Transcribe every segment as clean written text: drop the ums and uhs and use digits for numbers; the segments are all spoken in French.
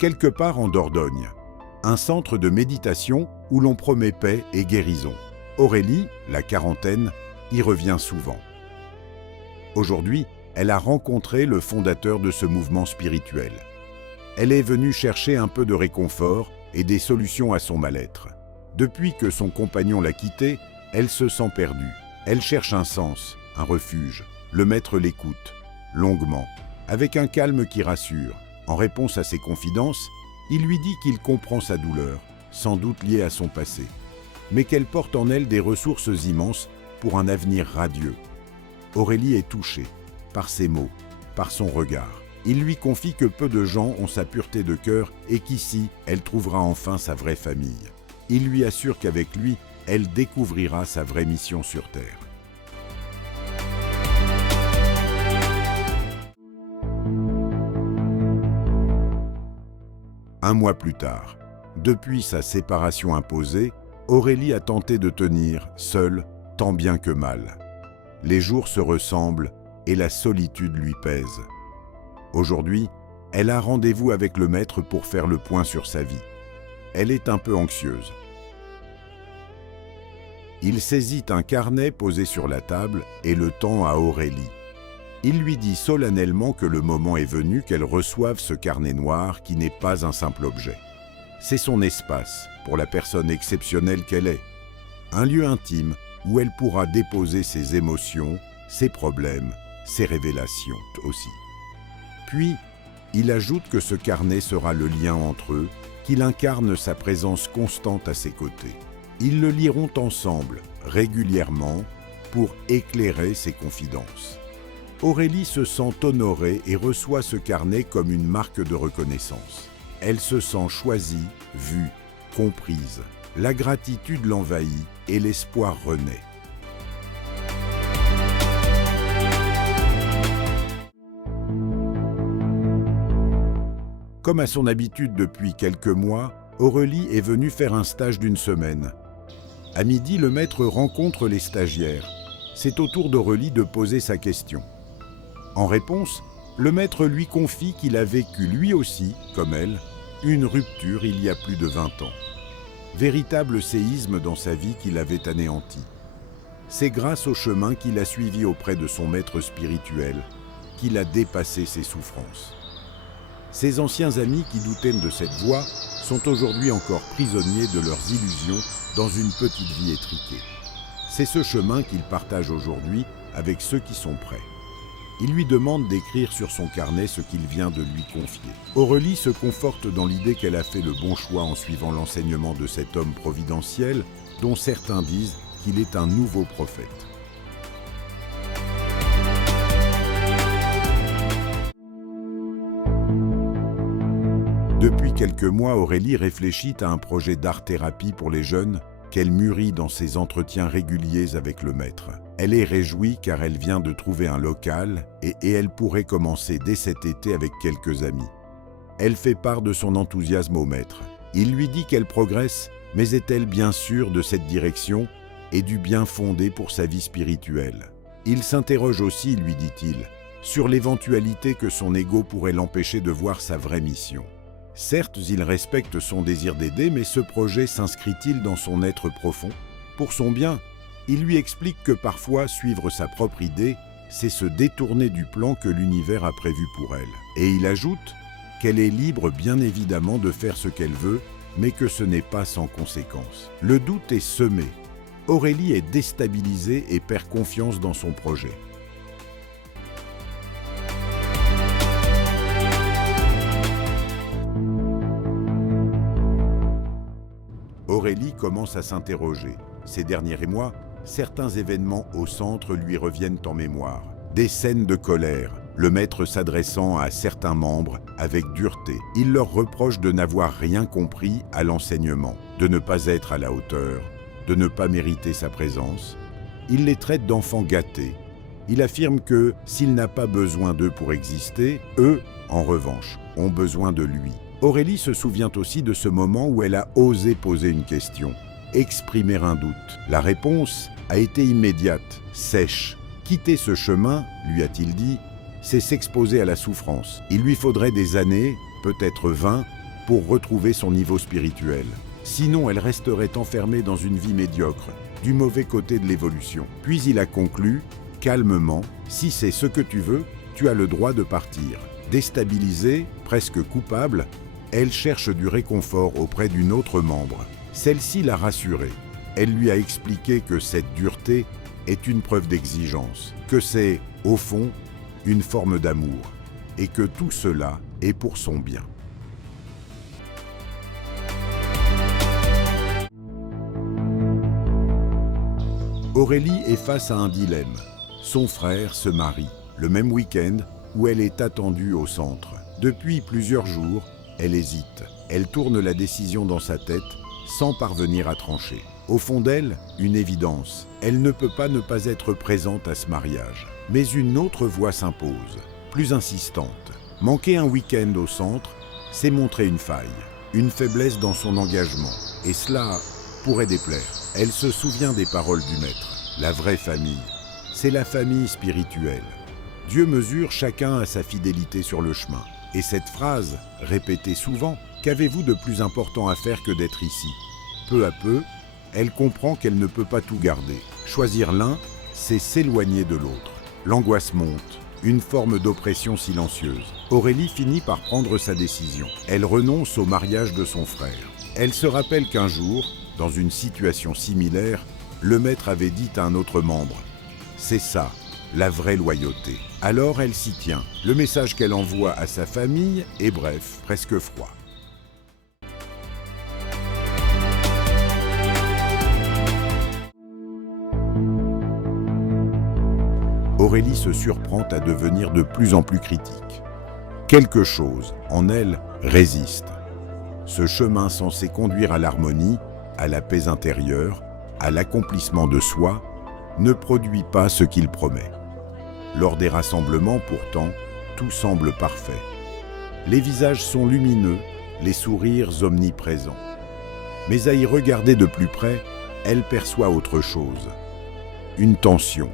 quelque part en Dordogne, un centre de méditation où l'on promet paix et guérison. Aurélie, la quarantaine, y revient souvent. Aujourd'hui, elle a rencontré le fondateur de ce mouvement spirituel. Elle est venue chercher un peu de réconfort et des solutions à son mal-être. Depuis que son compagnon l'a quittée, elle se sent perdue. Elle cherche un sens, un refuge. Le maître l'écoute, longuement, avec un calme qui rassure. En réponse à ses confidences, il lui dit qu'il comprend sa douleur, sans doute liée à son passé, mais qu'elle porte en elle des ressources immenses pour un avenir radieux. Aurélie est touchée par ses mots, par son regard. Il lui confie que peu de gens ont sa pureté de cœur et qu'ici, elle trouvera enfin sa vraie famille. Il lui assure qu'avec lui, elle découvrira sa vraie mission sur Terre. Un mois plus tard, depuis sa séparation imposée, Aurélie a tenté de tenir, seule, tant bien que mal. Les jours se ressemblent et la solitude lui pèse. Aujourd'hui, elle a rendez-vous avec le maître pour faire le point sur sa vie. Elle est un peu anxieuse. Il saisit un carnet posé sur la table et le tend à Aurélie. Il lui dit solennellement que le moment est venu qu'elle reçoive ce carnet noir qui n'est pas un simple objet. C'est son espace, pour la personne exceptionnelle qu'elle est. Un lieu intime où elle pourra déposer ses émotions, ses problèmes, ses révélations aussi. Puis, il ajoute que ce carnet sera le lien entre eux, qu'il incarne sa présence constante à ses côtés. Ils le liront ensemble, régulièrement, pour éclairer ses confidences. Aurélie se sent honorée et reçoit ce carnet comme une marque de reconnaissance. Elle se sent choisie, vue, comprise. La gratitude l'envahit et l'espoir renaît. Comme à son habitude depuis quelques mois, Aurélie est venue faire un stage d'une semaine. À midi, le maître rencontre les stagiaires. C'est au tour d'Aurélie de poser sa question. En réponse, le maître lui confie qu'il a vécu lui aussi, comme elle, une rupture il y a plus de 20 ans. Véritable séisme dans sa vie qui l'avait anéanti. C'est grâce au chemin qu'il a suivi auprès de son maître spirituel qu'il a dépassé ses souffrances. Ses anciens amis qui doutaient de cette voie sont aujourd'hui encore prisonniers de leurs illusions dans une petite vie étriquée. C'est ce chemin qu'il partage aujourd'hui avec ceux qui sont prêts. Il lui demande d'écrire sur son carnet ce qu'il vient de lui confier. Aurélie se conforte dans l'idée qu'elle a fait le bon choix en suivant l'enseignement de cet homme providentiel dont certains disent qu'il est un nouveau prophète. Depuis quelques mois, Aurélie réfléchit à un projet d'art-thérapie pour les jeunes qu'elle mûrit dans ses entretiens réguliers avec le maître. Elle est réjouie car elle vient de trouver un local et elle pourrait commencer dès cet été avec quelques amis. Elle fait part de son enthousiasme au maître. Il lui dit qu'elle progresse, mais est-elle bien sûre de cette direction et du bien fondé pour sa vie spirituelle? Il s'interroge aussi, lui dit-il, sur l'éventualité que son ego pourrait l'empêcher de voir sa vraie mission. Certes, il respecte son désir d'aider, mais ce projet s'inscrit-il dans son être profond? Pour son bien, il lui explique que parfois, suivre sa propre idée, c'est se détourner du plan que l'univers a prévu pour elle. Et il ajoute qu'elle est libre bien évidemment de faire ce qu'elle veut, mais que ce n'est pas sans conséquence. Le doute est semé. Aurélie est déstabilisée et perd confiance dans son projet. Aurélie commence à s'interroger. Ces derniers mois, certains événements au centre lui reviennent en mémoire. Des scènes de colère, le maître s'adressant à certains membres avec dureté. Il leur reproche de n'avoir rien compris à l'enseignement, de ne pas être à la hauteur, de ne pas mériter sa présence. Il les traite d'enfants gâtés. Il affirme que s'il n'a pas besoin d'eux pour exister, eux, en revanche, ont besoin de lui. Aurélie se souvient aussi de ce moment où elle a osé poser une question, exprimer un doute. La réponse a été immédiate, sèche. Quitter ce chemin, lui a-t-il dit, c'est s'exposer à la souffrance. Il lui faudrait des années, peut-être 20, pour retrouver son niveau spirituel. Sinon, elle resterait enfermée dans une vie médiocre, du mauvais côté de l'évolution. Puis il a conclu, calmement, « Si c'est ce que tu veux, tu as le droit de partir. » Déstabilisée, presque coupable, elle cherche du réconfort auprès d'une autre membre. Celle-ci l'a rassurée. Elle lui a expliqué que cette dureté est une preuve d'exigence, que c'est, au fond, une forme d'amour, et que tout cela est pour son bien. Aurélie est face à un dilemme. Son frère se marie, le même week-end où elle est attendue au centre. Depuis plusieurs jours, elle hésite. Elle tourne la décision dans sa tête sans parvenir à trancher. Au fond d'elle, une évidence. Elle ne peut pas ne pas être présente à ce mariage. Mais une autre voix s'impose, plus insistante. Manquer un week-end au centre, c'est montrer une faille, une faiblesse dans son engagement. Et cela pourrait déplaire. Elle se souvient des paroles du maître. La vraie famille, c'est la famille spirituelle. Dieu mesure chacun à sa fidélité sur le chemin. Et cette phrase, répétée souvent, « Qu'avez-vous de plus important à faire que d'être ici ?» Peu à peu, elle comprend qu'elle ne peut pas tout garder. Choisir l'un, c'est s'éloigner de l'autre. L'angoisse monte, une forme d'oppression silencieuse. Aurélie finit par prendre sa décision. Elle renonce au mariage de son frère. Elle se rappelle qu'un jour, dans une situation similaire, le maître avait dit à un autre membre « C'est ça, la vraie loyauté ». Alors elle s'y tient. Le message qu'elle envoie à sa famille est bref, presque froid. Aurélie se surprend à devenir de plus en plus critique. Quelque chose en elle résiste. Ce chemin censé conduire à l'harmonie, à la paix intérieure, à l'accomplissement de soi, ne produit pas ce qu'il promet. Lors des rassemblements, pourtant, tout semble parfait. Les visages sont lumineux, les sourires omniprésents. Mais à y regarder de plus près, elle perçoit autre chose. Une tension,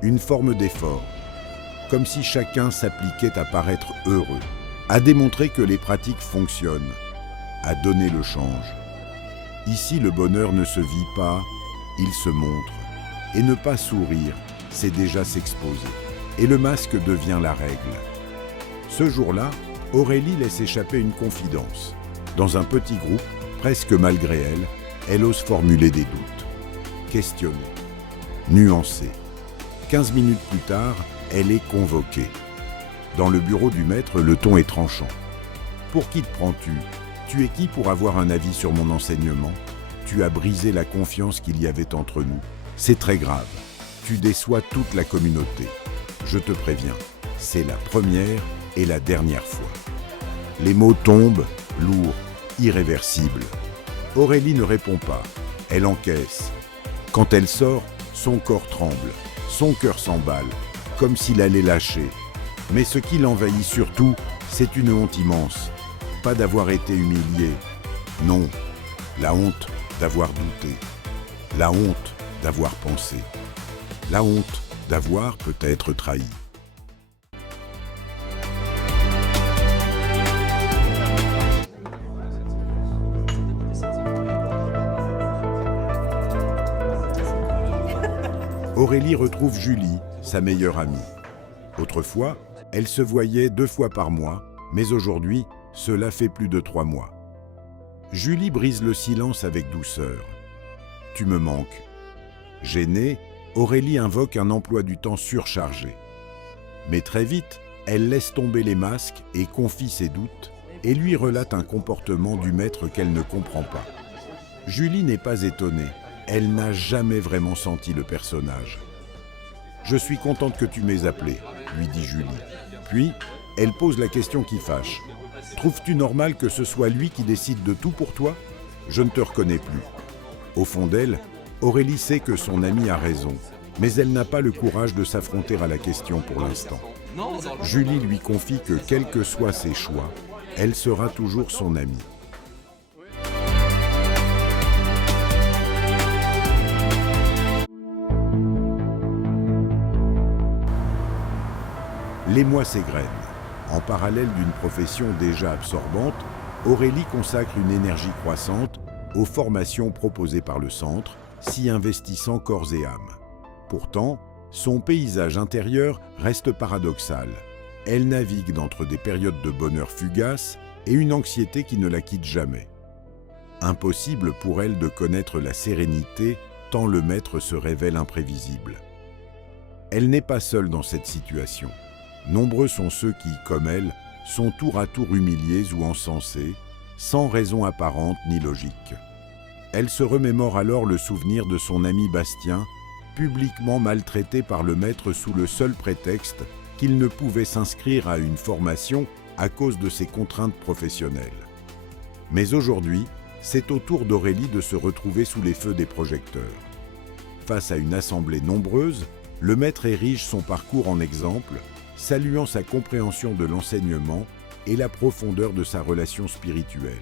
une forme d'effort, comme si chacun s'appliquait à paraître heureux, à démontrer que les pratiques fonctionnent, à donner le change. Ici, le bonheur ne se vit pas, il se montre. Et ne pas sourire, c'est déjà s'exposer. Et le masque devient la règle. Ce jour-là, Aurélie laisse échapper une confidence. Dans un petit groupe, presque malgré elle, elle ose formuler des doutes. Questionner. Nuancer. 15 minutes plus tard, elle est convoquée. Dans le bureau du maître, le ton est tranchant. Pour qui te prends-tu ? Tu es qui pour avoir un avis sur mon enseignement ? Tu as brisé la confiance qu'il y avait entre nous. C'est très grave. Tu déçois toute la communauté. Je te préviens, c'est la première et la dernière fois. Les mots tombent, lourds, irréversibles. Aurélie ne répond pas. Elle encaisse. Quand elle sort, son corps tremble. Son cœur s'emballe, comme s'il allait lâcher. Mais ce qui l'envahit surtout, c'est une honte immense. Pas d'avoir été humiliée. Non, la honte d'avoir douté. La honte d'avoir pensé. La honte d'avoir peut-être trahi. Aurélie retrouve Julie, sa meilleure amie. Autrefois, elle se voyait 2 fois par mois, mais aujourd'hui, cela fait plus de 3 mois. Julie brise le silence avec douceur. « Tu me manques. » Gênée, Aurélie invoque un emploi du temps surchargé. Mais très vite, elle laisse tomber les masques et confie ses doutes et lui relate un comportement du maître qu'elle ne comprend pas. Julie n'est pas étonnée. Elle n'a jamais vraiment senti le personnage. « Je suis contente que tu m'aies appelé, » lui dit Julie. Puis, elle pose la question qui fâche. « Trouves-tu normal que ce soit lui qui décide de tout pour toi ? Je ne te reconnais plus. » Au fond d'elle, Aurélie sait que son amie a raison, mais elle n'a pas le courage de s'affronter à la question pour l'instant. Julie lui confie que quels que soient ses choix, elle sera toujours son amie. Les mois s'égrènent. En parallèle d'une profession déjà absorbante, Aurélie consacre une énergie croissante aux formations proposées par le centre, s'y investissant corps et âme. Pourtant, son paysage intérieur reste paradoxal. Elle navigue entre des périodes de bonheur fugaces et une anxiété qui ne la quitte jamais. Impossible pour elle de connaître la sérénité tant le maître se révèle imprévisible. Elle n'est pas seule dans cette situation. Nombreux sont ceux qui, comme elle, sont tour à tour humiliés ou encensés, sans raison apparente ni logique. Elle se remémore alors le souvenir de son ami Bastien, publiquement maltraité par le maître sous le seul prétexte qu'il ne pouvait s'inscrire à une formation à cause de ses contraintes professionnelles. Mais aujourd'hui, c'est au tour d'Aurélie de se retrouver sous les feux des projecteurs. Face à une assemblée nombreuse, le maître érige son parcours en exemple, saluant sa compréhension de l'enseignement et la profondeur de sa relation spirituelle.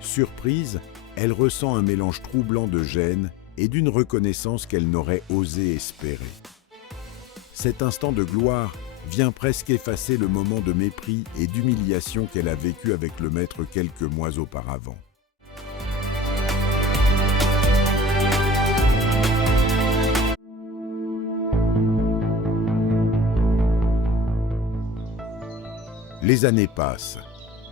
Surprise, elle ressent un mélange troublant de gêne et d'une reconnaissance qu'elle n'aurait osé espérer. Cet instant de gloire vient presque effacer le moment de mépris et d'humiliation qu'elle a vécu avec le maître quelques mois auparavant. Les années passent.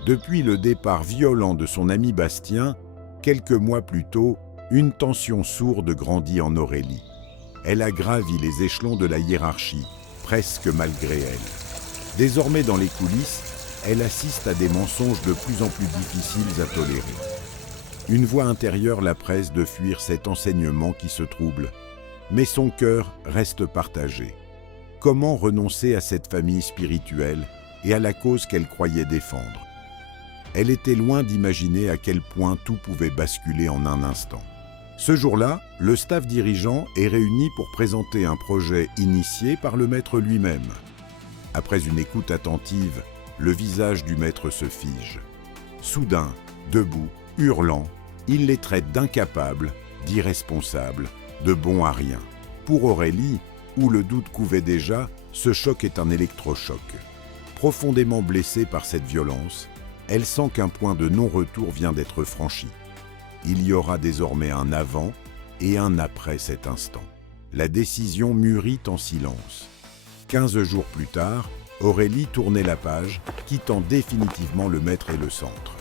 Depuis le départ violent de son ami Bastien, quelques mois plus tôt, une tension sourde grandit en Aurélie. Elle a gravi les échelons de la hiérarchie, presque malgré elle. Désormais dans les coulisses, elle assiste à des mensonges de plus en plus difficiles à tolérer. Une voix intérieure la presse de fuir cet enseignement qui se trouble, mais son cœur reste partagé. Comment renoncer à cette famille spirituelle et à la cause qu'elle croyait défendre? Elle était loin d'imaginer à quel point tout pouvait basculer en un instant. Ce jour-là, le staff dirigeant est réuni pour présenter un projet initié par le maître lui-même. Après une écoute attentive, le visage du maître se fige. Soudain, debout, hurlant, il les traite d'incapables, d'irresponsables, de bons à rien. Pour Aurélie, où le doute couvait déjà, ce choc est un électrochoc. Profondément blessée par cette violence, elle sent qu'un point de non-retour vient d'être franchi. Il y aura désormais un avant et un après cet instant. La décision mûrit en silence. 15 jours plus tard, Aurélie tournait la page, quittant définitivement le maître et le centre.